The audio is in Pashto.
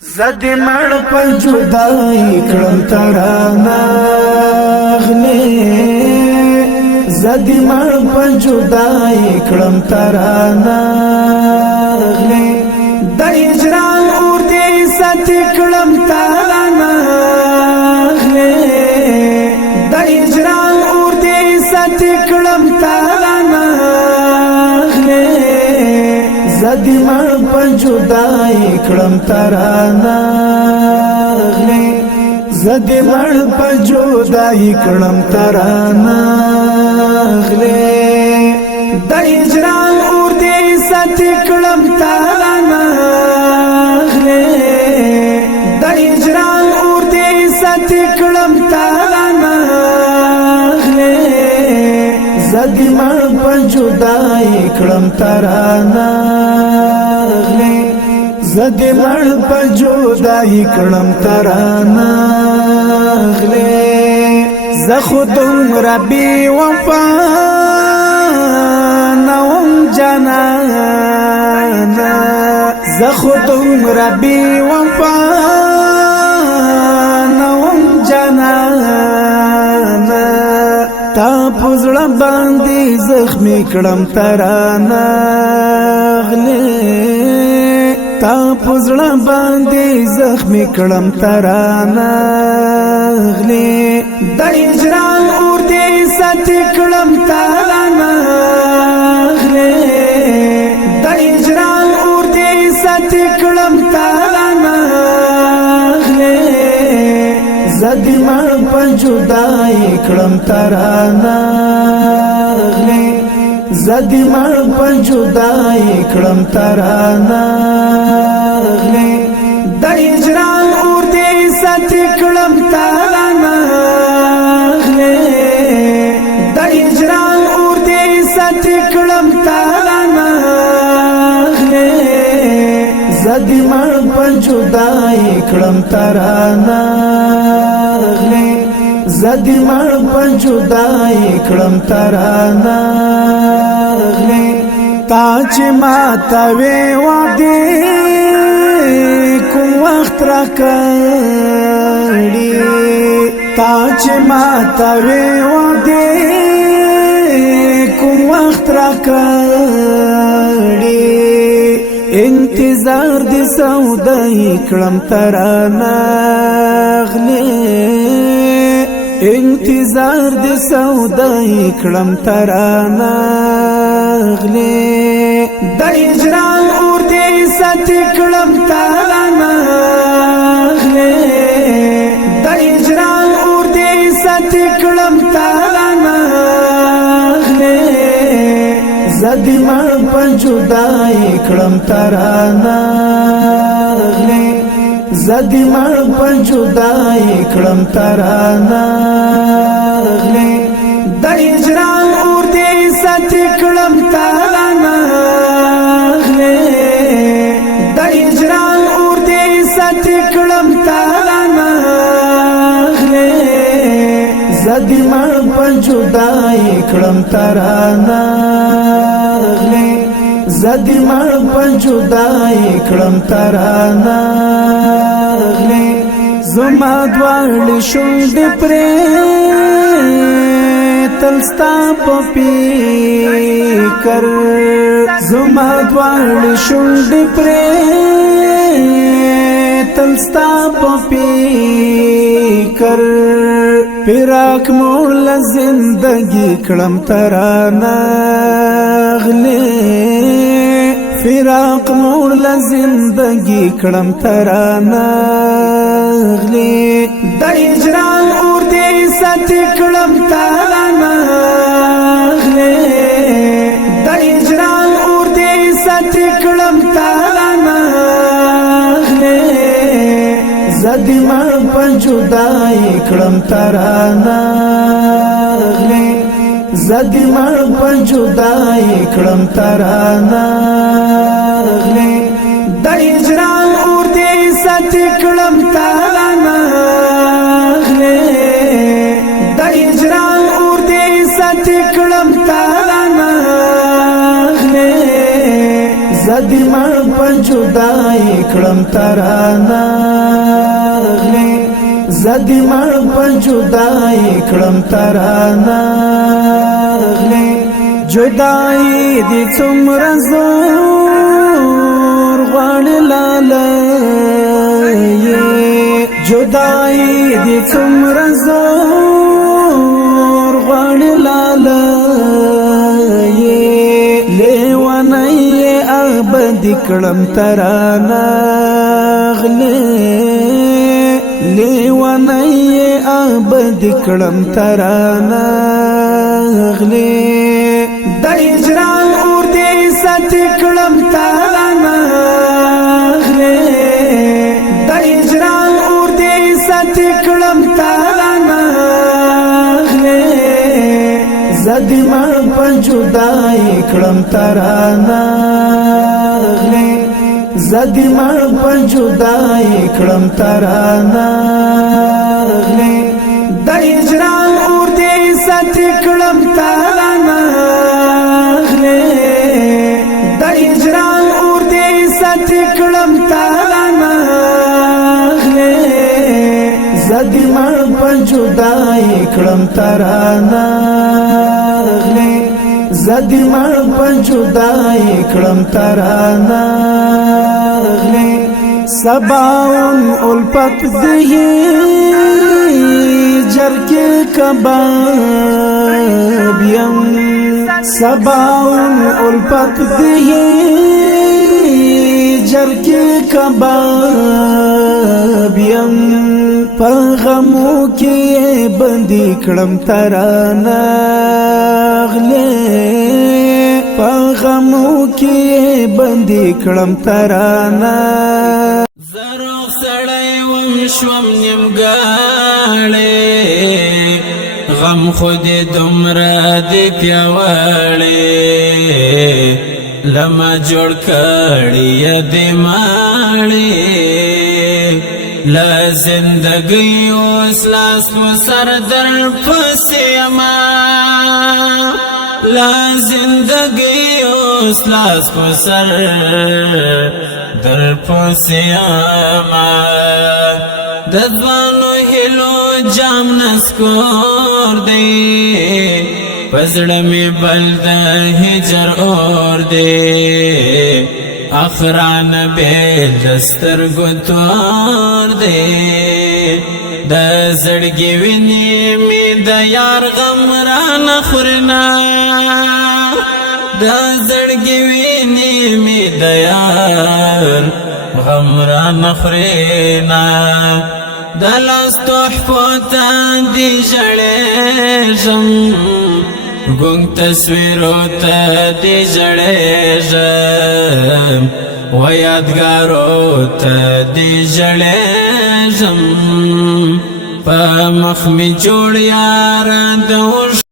زد مړ په جدای کړم ترانه غلې زد مړ په جدای کړم ترانه غلې د هجران اور دې سات کړم ترانه غلې د هجران اور دې سات کړم ترانه غلې زد مړ په جدای کړم ترانه غلې زد مړ په جدای کړم ترانه غلې د هجران اور دې سات کړم ترانه غلې د هجران اور دې سات کړم ترانه غلې زد مړ په جدای کړم ترانه غلې زد مړ په جدای کړم ترانه غلې ز خودم ربي وفا نوم جنانا ز خودم ربي وفا نوم جنانا تا پزړه باندې زخمي کړم ترانه غلې تا پزړه باندې زخمي کړم ترانه غلې د هجران اور دې سات کړم ترانه غلې د هجران اور دې سات کړم ترانه غلې زد مړ په جدای کړم ترانه غلې زد مړ په جدای کړم ترانه غلې د هجران اور دې سات کړم ترانه غلې د هجران اور دې سات کړم ترانه غلې زد مړ په جدای کړم ترانه غلې زد مړ په جدای کړم ترانه غلې تا چې ماته وې وعده کوم وخت راکړې تا چې ماته وې وعده کوم وخت راکړې انتظار دې سودای کړم ترانه غلې انتظار دې سودای کړم ترانه غلې د هجران اور دې سات کړم ترانه غلې د هجران اور دې سات کړم ترانه غلې زد مړ په جدای کړم ترانه غلې زد مړ په جدای کړم ترانه غلې د هجران اور دې سات کړم ترانه غلې د هجران اور دې سات کړم ترانه غلې زد مړ په جدای کړم ترانه غلې زد مړ په جدای کړم ترانه غلې زما دواړې شونډې پرې تل ستا په فکر زما دواړې شونډې پرې تل ستا په فکر فراق موړ له زندګي کړم ترانه غلې فراق موړ له زندګي کړم ترانه غلې د هجران اور دې سات کړم ترانه غلې د هجران اور دې سات کړم ترانه غلې زد مړ په جدای کړم ترانه غلې زد مړ په جدای کړم ترانه غلې د هجران اور دې سات کړم ترانه غلې د هجران اور دې سات کړم ترانه غلې زد مړ په جدای کړم ترانه غلي زدي مړ په جدای کړم ترانه غلي جدای دي څومره زور غواړي لاله جدای دي څومره زور غواړي لاله لیوانه ابدي کړم ترانه غلي لیوانه ابدي کړم ترانه غلي د هجران اور دې ساتي کړم ترانه غلي د هجران اور دې ساتي کړم ترانه غلي زدي مړ په جدای کړم ترانه غلي زدي مړ په جدای کړم ترانه غلي د هجران اور دې ساتي کړم ترانه غلي د هجران اور دې ساتي کړم ترانه غلي زدي مړ په جدای کړم ترانه غلي زدي مړ په جدای کړم ترانه غلي سباون الفت دی جرکی کباب یم سباون الفت دی جرکی کباب یم پغمو کی بندی کړم ترانه غلي پغمو کی بندی کړم ترانه زروخ سړی وم شوم نیمګاړی غم خود دومره دی پیاوړی لما جوړ کړی دی ماړی لا زندگی اوس لاس و سر در پسې ما لا زندگی اوس لاس و سر در پسې ما د ځوانو هیلو جام نسکور دی پزړه می بل د هجر اور دی اخران بیل دستر گتوار دے دا زڑگی وینی می دا یار غم ران خورنا دا زڑگی وینی می دا یار غم ران خورنا دا لاس تحفوتا دی جڑے جم گنگ تصویرو تا دی جڑے جم و یادگارو تا دی جڑے جم پا مخ می جوڑ یاران دوش